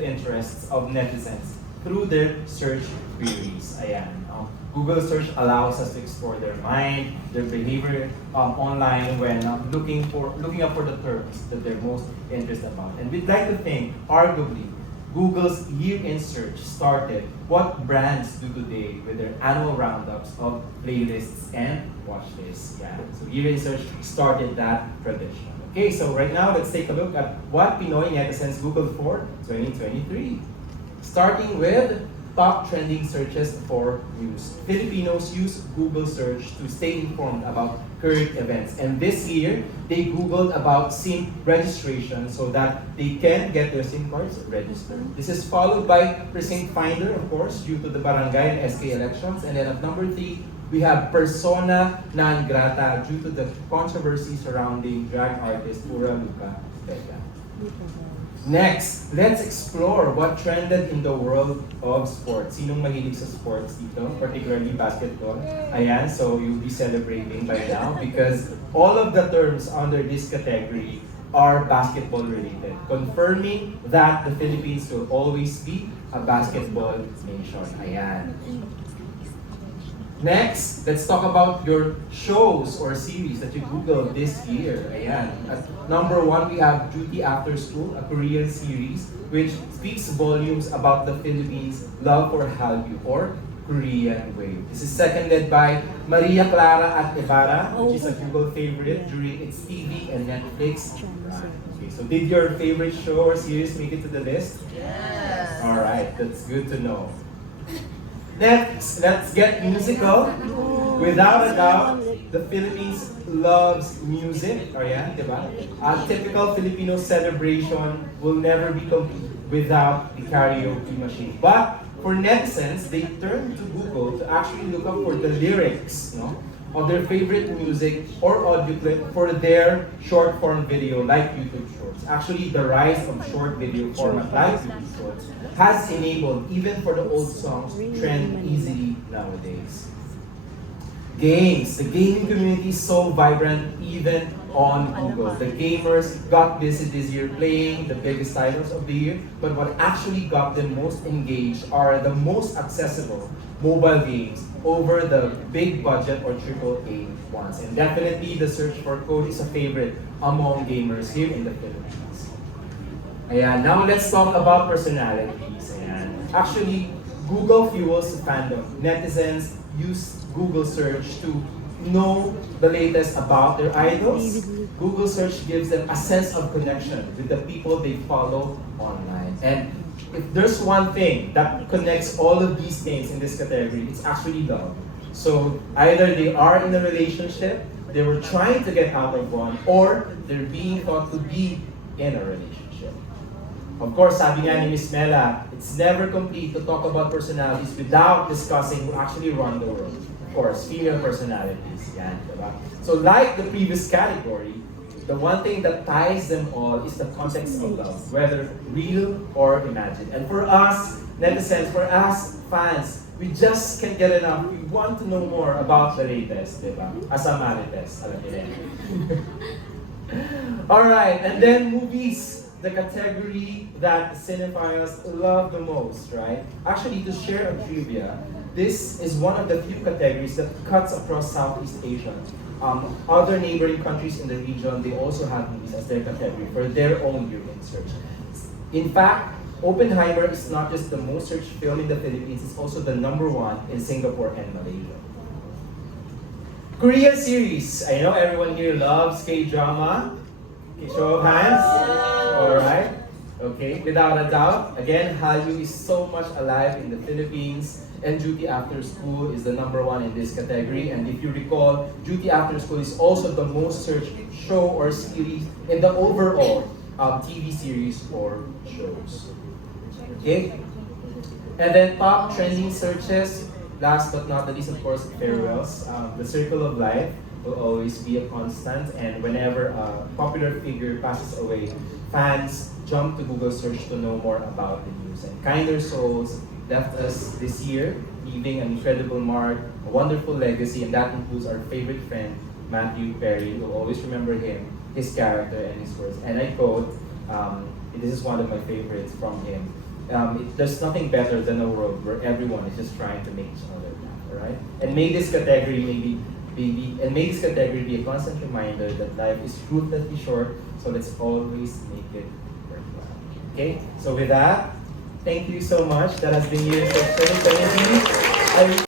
interests of netizens through their search queries. Ayan. Google search allows us to explore their mind, their behavior online when looking up for the terms that they're most interested about. And we'd like to think, arguably, Google's year-end search started what brands do today with their annual roundups of playlists and watch lists. Yeah. So year-end search started that tradition. Okay, so right now let's take a look at what Pinoy netizens Googled for 2023. Starting with top trending searches for news. Filipinos use Google search to stay informed about current events. And this year, they Googled about SIM registration so that they can get their SIM cards registered. This is followed by Precinct Finder, of course, due to the barangay and SK elections. And then at number 3, we have persona non grata due to the controversy surrounding drag artist Pura Luca Vega. Next, let's explore what trended in the world of sports. Sinong mahilig sa sports dito? Particularly basketball. Ayan, so you'll be celebrating by now because all of the terms under this category are basketball related, confirming that the Philippines will always be a basketball nation. Ayan. Next, let's talk about your shows or series that you Googled this year. Ayan. At number 1, we have Duty After School, a Korean series which speaks volumes about the Philippines' love for Hallyu or Korean Wave. This is seconded by Maria Clara at Ibarra, which is a Google favorite during its TV and Netflix run. Okay, so did your favorite show or series make it to the list? Yes. Alright, that's good to know. Next, let's get musical. Without a doubt, the Philippines loves music. Oh yeah, diba? A typical Filipino celebration will never be complete without the karaoke machine. But for netizens, they turn to Google to actually look up for the lyrics, no, of their favorite music or audio clip for their short form video like YouTube Shorts. Actually, the rise of short video format like YouTube Shorts has enabled even for the old songs to trend easily nowadays. Games. The gaming community is so vibrant even on Google. The gamers got busy this year playing the biggest titles of the year, but what actually got them most engaged are the most accessible mobile games over the big budget or AAA ones. And definitely the search for code is a favorite among gamers here in the Philippines. Ayan, now let's talk about personalities. Ayan. Actually, Google fuels fandom. Netizens use Google search to know the latest about their idols. Google search gives them a sense of connection with the people they follow online. And if there's one thing that connects all of these things in this category, it's actually love. So either they are in a relationship, they were trying to get out of one, or they're being thought to be in a relationship. Of course, sabi nga ni Miss Mela, it's never complete to talk about personalities without discussing who actually run the world. Of course, female personalities. Yan, diba? So like the previous category, the one thing that ties them all is the context of love, whether real or imagined. And for us, netizens, for us fans, we just can't get enough. We want to know more about the latest, diba? Asa Marites, alam niyo yan. Alright, and then movies. The category that cinephiles love the most, right? Actually, to share a trivia, this is one of the few categories that cuts across Southeast Asia. Other neighboring countries in the region, they also have movies as their category for their own year-end search. In fact, Oppenheimer is not just the most searched film in the Philippines, it's also the #1 in Singapore and Malaysia. Korean series. I know everyone here loves K-drama. Okay, show of hands. Alright. Okay, without a doubt, again, Hallyu is so much alive in the Philippines, and Duty After School is the #1 in this category. And if you recall, Duty After School is also the most searched show or series in the overall TV series or shows. Okay? And then top trending searches, last but not the least, of course, farewells. The Circle of Life will always be a constant, and whenever a popular figure passes away, fans jump to Google search to know more about the news. And Kinder Souls left us this year, leaving an incredible mark, a wonderful legacy, and that includes our favorite friend, Matthew Perry. You'll always remember him, his character, and his words. And I quote, this is one of my favorites from him. there's nothing better than a world where everyone is just trying to make each other laugh, all right? And may this category may this category be a constant reminder that life is ruthlessly short, so let's always make it worthwhile. Okay, so with that, thank you so much. That has been Year 2020.